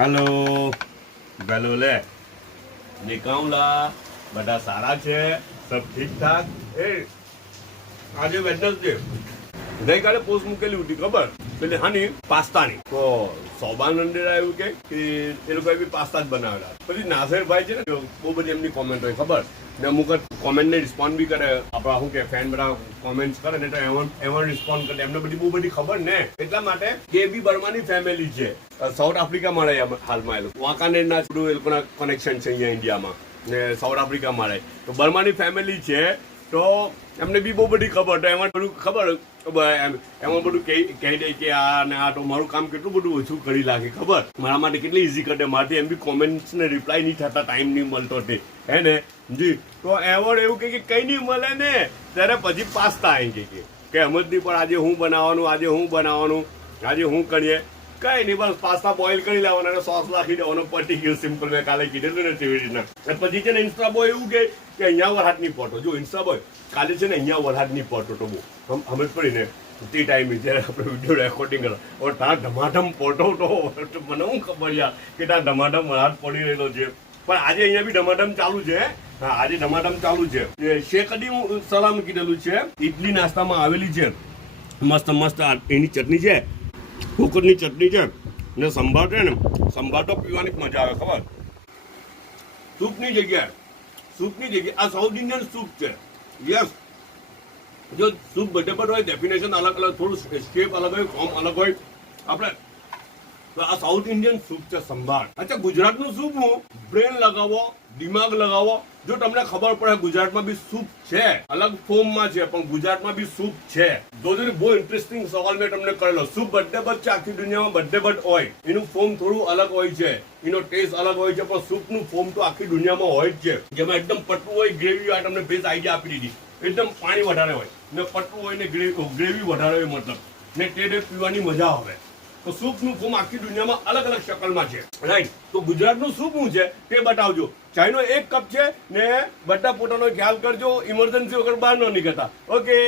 hello गलो ले निकाऊला बड़ा सारा છે सब ठीक ठाक ए આજે વેડનસડે ગઈકાલે પોસ્ટ મૂકેલી હતી ખબર પેલી હાની પાસ્તાની તો સૌબાનંદે આવ્યું કે એ લોકોએ બી પાસ્તા જ બનાવેલા પછી નાઝરભાઈ છે ને બહુ બધી એમની કોમેન્ટ હોય ખબર ને અમુક કોમેન્ટને રિસ્પોન્ડ બી કરે આપણા શું કે ફેન બધા કોમેન્ટ્સ કરે ને તો એમાં રિસ્પોન્ડ કરે એમને બધી બહુ બધી ખબર ને એટલા માટે કે બી બર્માની ફેમિલી છે સાઉથ આફ્રિકામાં રહે હાલમાં એ લોકો વાંકાનેરના થોડું એ લોકોના કનેક્શન છે અહીંયા ઇન્ડિયામાં ને સાઉથ આફ્રિકામાં રહે તો બર્માની ફેમિલી છે તો એમને બી બહુ બધી ખબર તો એમાં બધું ખબર એમાં બધું કહી દે કે આ ને આ તો મારું કામ કેટલું બધું ઓછું કરી લાગે ખબર મારા માટે કેટલી ઇઝી કરી દે મારાથી એમ બી કોમેન્ટ્સ ને રિપ્લાય નહીં થતા ટાઈમ નહીં મળતો તે હે ને જી તો એવોર્ડ એવું કે કઈ નહીં મળે ને ત્યારે પછી પાસ્તા આવી કે એમ જ નહીં પણ આજે હું બનાવવાનું આજે હું કરીએ કઈ નહીં બસ પાસ્તા બોઇલ કરી લેવાના અને સોસ નાખી દેવાનો પતી ગયું સિમ્પલ મેં કાલે કીધેલું ને તેવી રીતના પછી છે ને ઇન્સ્ટા બોય એવું કે અહીંયા વરસાદ નહીં પડતો જો ઇન્સ્ટા બોય કાલે છે ને અહીંયા વરસાદ નહીં પડતો તો બહુ સમજ પડી ને તે ટાઈમે જ્યારે આપણે વિડીયો રેકોર્ડિંગ કરવા और ત્યાં ધમાધમ પડતો તો મને શું ખબર યાર કે ત્યાં ધમાધમ વરસાદ પડી રહેલો છે પણ આજે અહીંયા બી ધમાધમ ચાલુ છે હા આજે ધમાધમ ચાલુ છે શેકડી હું સલામ કીધેલું છે ઇડલી નાસ્તામાં આવેલી છે મસ્ત મસ્ત એની ચટણી છે કુકરની ચટણી છે ને સંભાર છે ને સંભાર તો પીવાની મજા આવે ખબર સૂપની જગ્યાએ આ સાઉથ ઇન્ડિયન સૂપ છે યસ જો સૂપ બધે પર હોય ડેફિનેશન અલગ અલગ થોડું સ્ટેપ અલગ હોય ફોર્મ અલગ હોય આપણે તો આ સાઉથ ઇન્ડિયન સૂપ છે સંભાર અચ્છા ગુજરાતનું સૂપ હું બ્રેન લગાવો દિમાગ લગાવો જો તમને ખબર પડે ગુજરાતમાં બી સૂપ છે અલગ ફોર્મમાં છે પણ ગુજરાતમાં બી સૂપ છે જો બહુ ઇન્ટરેસ્ટિંગ સવાલ મેં તમને કરેલો સૂપ બધે બધ છે આખી દુનિયામાં બધે બધ હોય એનું ફોર્મ થોડું અલગ હોય છે એનો ટેસ્ટ અલગ હોય છે પણ સૂપનું ફોર્મ તો આખી દુનિયામાં હોય જ છે જેમાં એકદમ પટલું હોય ગ્રેવી હોય તમને બેઝ આઈડિયા આપી દીધી એકદમ પાણી વધારે હોય ને પટલું હોય ને ગ્રેવી વધારે હોય મતલબ ને તે પીવાની મજા આવે તો સૂપનું ફોર્મ આખી દુનિયામાં અલગ અલગ શકલમાં છે રાઈટ તો ગુજરાતનું સૂપ શું છે તે બતાવજો ચાયનો 1 કપ છે ને બધા પોતાનો ખ્યાલ કરજો ઇમરજન્સી વગર બહાર ન નીકળતા ઓકે